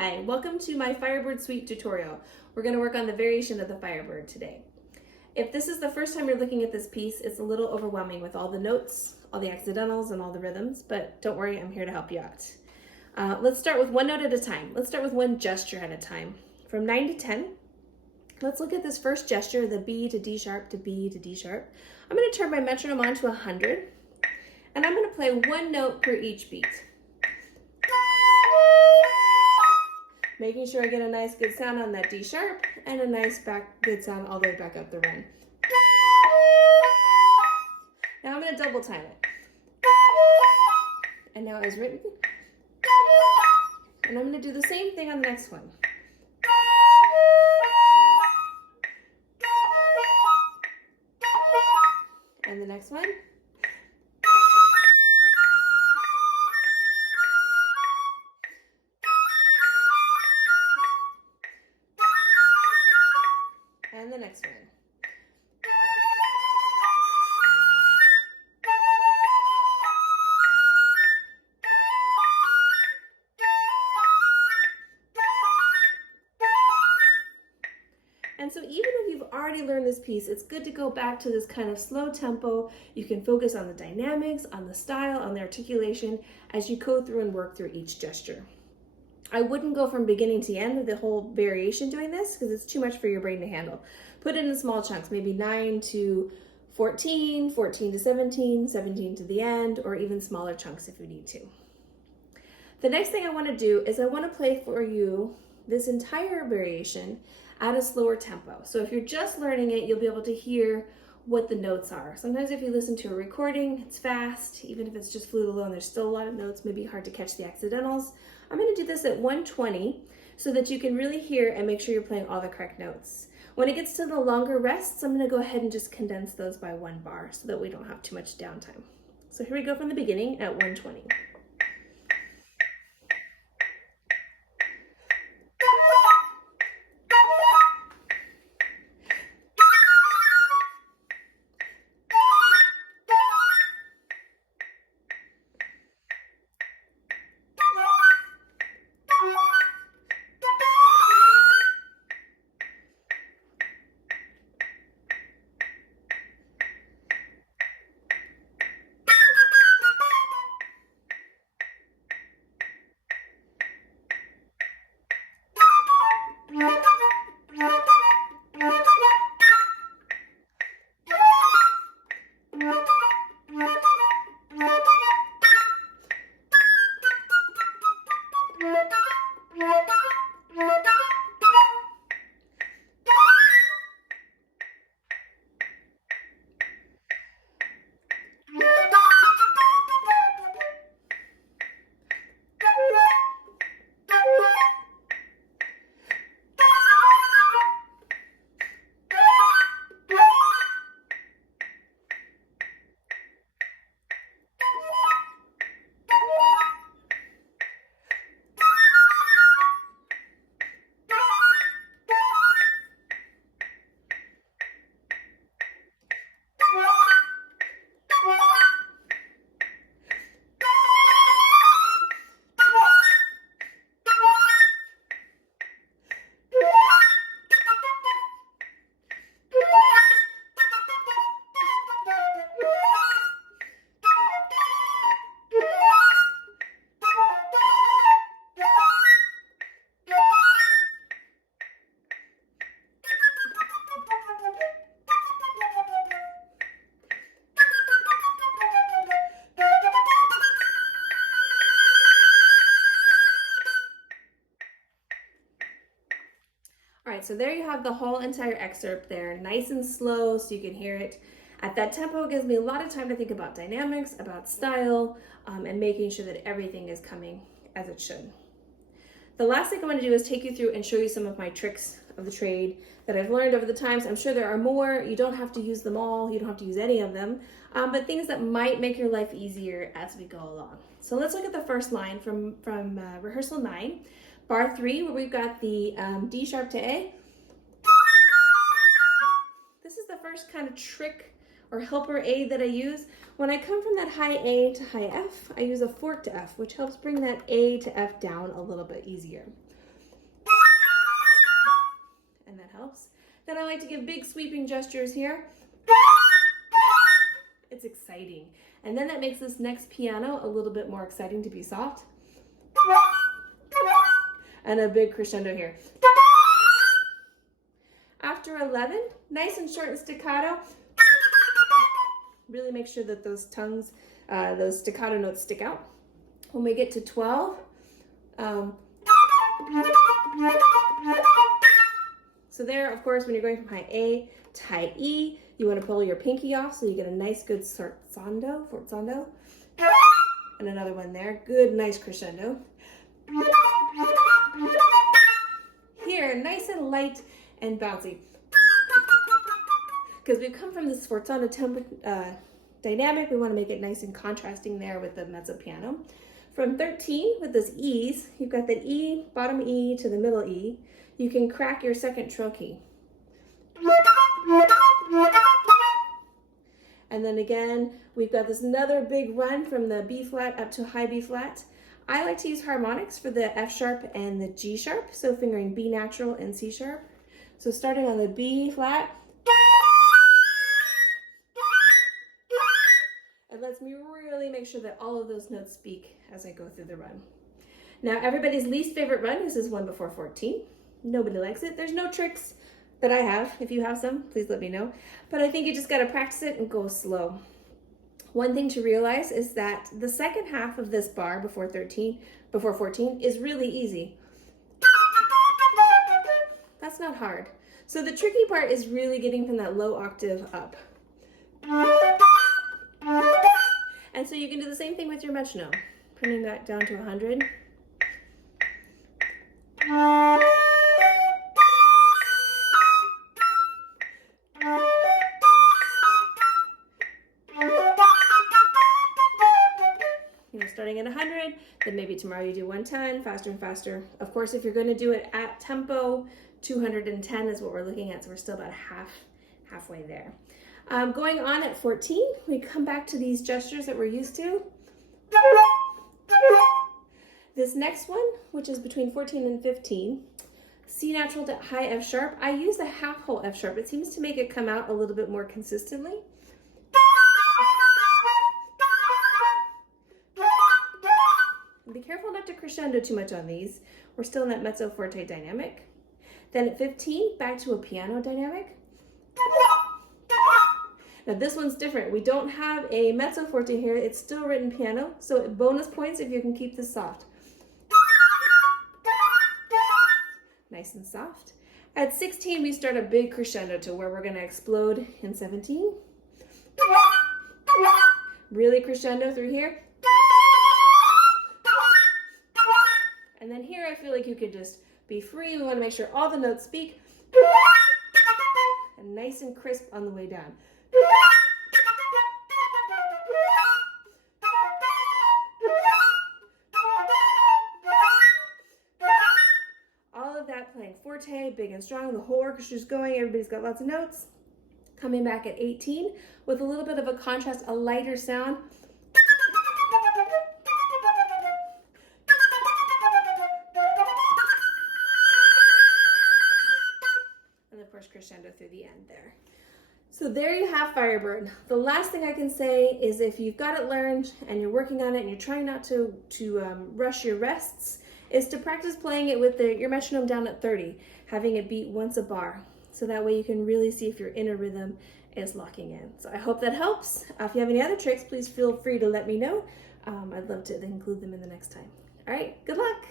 Hi, welcome to my Firebird Suite tutorial. We're going to work on the variation of the Firebird today. If this is the first time you're looking at this piece, it's a little overwhelming with all the notes, all the accidentals, and all the rhythms, but don't worry, I'm here to help you out. Let's start with one note at a time. Let's start with one gesture at a time. From 9 to 10, let's look at this first gesture, the B to D sharp to B to D sharp. I'm going to turn my metronome on to 100, and I'm going to play one note per each beat. Making sure I get a nice good sound on that D sharp and a nice good sound all the way back up the run. Now I'm going to double time it. And now as written. And I'm going to do the same thing on the next one. And the next one. And the next one. And so even if you've already learned this piece, it's good to go back to this kind of slow tempo. You can focus on the dynamics, on the style, on the articulation as you go through and work through each gesture. I wouldn't go from beginning to end with the whole variation doing this because it's too much for your brain to handle. Put it in small chunks, maybe 9 to 14, 14 to 17, 17 to the end, or even smaller chunks if you need to. The next thing I want to do is I want to play for you this entire variation at a slower tempo. So if you're just learning it, you'll be able to hear what the notes are. Sometimes if you listen to a recording, it's fast. Even if it's just flute alone, there's still a lot of notes, maybe hard to catch the accidentals. I'm going to do this at 120 so that you can really hear and make sure you're playing all the correct notes. When it gets to the longer rests, I'm going to go ahead and just condense those by one bar so that we don't have too much downtime. So here we go from the beginning at 120. All right, so there you have the whole entire excerpt there, nice and slow so you can hear it. At that tempo, it gives me a lot of time to think about dynamics, about style, and making sure that everything is coming as it should. The last thing I want to do is take you through and show you some of my tricks of the trade that I've learned over the times. I'm sure there are more. You don't have to use them all. You don't have to use any of them, but things that might make your life easier as we go along. So let's look at the first line from rehearsal 9. Bar 3, where we've got the D sharp to A. This is the first kind of trick or helper A that I use. When I come from that high A to high F, I use a fork to F, which helps bring that A to F down a little bit easier. and that helps. Then I like to give big sweeping gestures here. It's exciting. And then that makes this next piano a little bit more exciting to be soft. And a big crescendo here. After 11, nice and short and staccato. Really make sure that those tongues, those staccato notes stick out. When we get to 12, so there, of course, when you're going from high A to high E, you want to pull your pinky off so you get a nice good forzando. And another one there, good, nice crescendo. Here, nice and light and bouncy. Because we've come from this forzando tempo dynamic, we want to make it nice and contrasting there with the mezzo piano. From 13, with those E's, you've got the E, bottom E to the middle E. You can crack your second trill key. And then again, we've got this another big run from the B flat up to high B flat. I like to use harmonics for the F sharp and the G sharp, so fingering B natural and C sharp. So starting on the B flat, it lets me really make sure that all of those notes speak as I go through the run. Now, everybody's least favorite run is this one before 14. Nobody likes it. There's no tricks that I have. If you have some, please let me know. But I think you just got to practice it and go slow. One thing to realize is that the second half of this bar before 14 is really easy. That's not hard. So the tricky part is really getting from that low octave up. And so you can do the same thing with your metronome, bringing that down to 100. Starting at 100, then maybe tomorrow you do 110, faster and faster. Of course, if you're going to do it at tempo, 210 is what we're looking at, so we're still about halfway there. Going on at 14, we come back to these gestures that we're used to. This next one, which is between 14 and 15, C natural to high F sharp. I use a half whole F sharp. It seems to make it come out a little bit more consistently. Be careful not to crescendo too much on these. We're still in that mezzo forte dynamic. Then at 15, back to a piano dynamic. Now this one's different. We don't have a mezzo forte here. It's still written piano, so bonus points if you can keep this soft. Nice and soft. At 16, we start a big crescendo to where we're going to explode in 17. Really crescendo through here. And then here I feel like you could just be free. We want to make sure all the notes speak. And nice and crisp on the way down. All of that playing forte, big and strong. The whole orchestra's going. Everybody's got lots of notes. Coming back at 18 with a little bit of a contrast, a lighter sound. Crescendo through the end there. So there you have Firebird. The last thing I can say is if you've got it learned and you're working on it and you're trying not to rush your rests, is to practice playing it with your metronome down at 30, having it beat once a bar. So that way you can really see if your inner rhythm is locking in. So I hope that helps. If you have any other tricks, please feel free to let me know. I'd love to include them in the next time. All right, good luck.